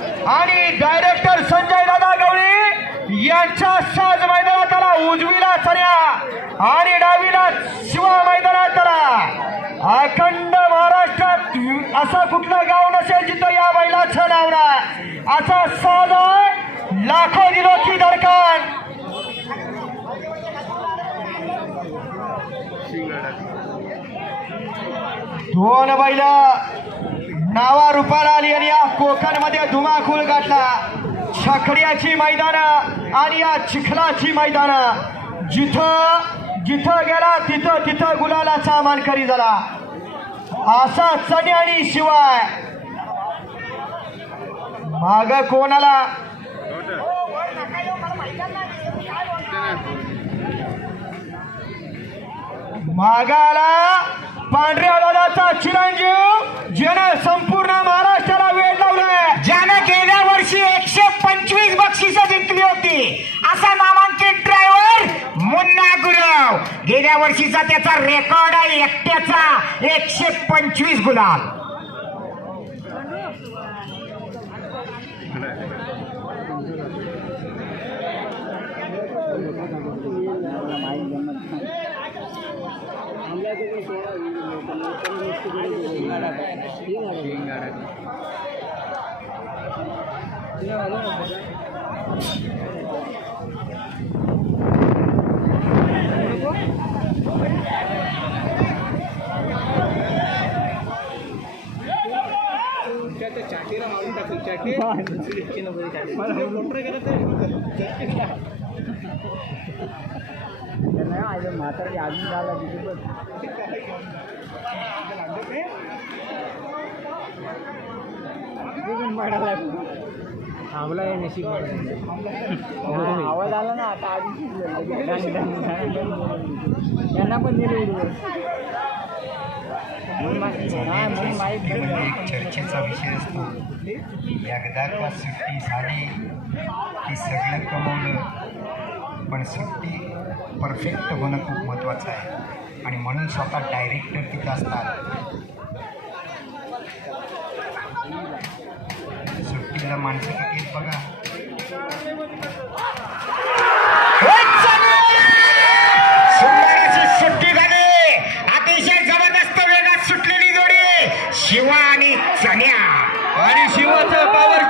आणि डायरेक्टर संजय दादा गवळी यांच्या साज मैदानात आला उजवीला चर्या आणि डावीला शिवा मैदानात आला. अखंड महाराष्ट्रात असं कुठलं गाव नसेल जिथं या बैलाचं नाव नाही. असा साज आहे, लाखो दिलोची धडकान. दोन बैला. नावा रुपाला आली आणि या कोकणमध्ये धुमाकूळ गाठला. छकड्याची मैदान आणि या चिखलाची मैदान. जिथं जिथं गेला तिथं तिथं गुलालाचा मानकरी झाला. असा चणे आणि शिवाय. माग कोणाला? मागाला पांढऱ्या दादाचा चिरंजीव ज्यानं संपूर्ण महाराष्ट्राला वेळ लावलाय. ज्यानं गेल्या वर्षी एकशे पंचवीस बक्षिस जिंकली होती. असा नामांकित ड्रायव्हर मुन्ना गुरव गेल्या वर्षीचा त्याचा रेकॉर्ड आहे एकट्याचा एकशे पंचवीस गुलाल. Yeah. आवाज आला ना आता आधी यांना पण दिले चर्चेचा विषय असतो. एकदा का सुट्टी झाली की सगळं कमवलं. पण सुट्टी परफेक्ट होणं खूप महत्त्वाचं आहे. आणि म्हणून स्वतः डायरेक्टर तिथं असतात. सुट्टीला माणसं किती आहेत बघा सुट्टी झाली. अतिशय वेगात शिवा आणि चण्या आणि शिवाचं पावर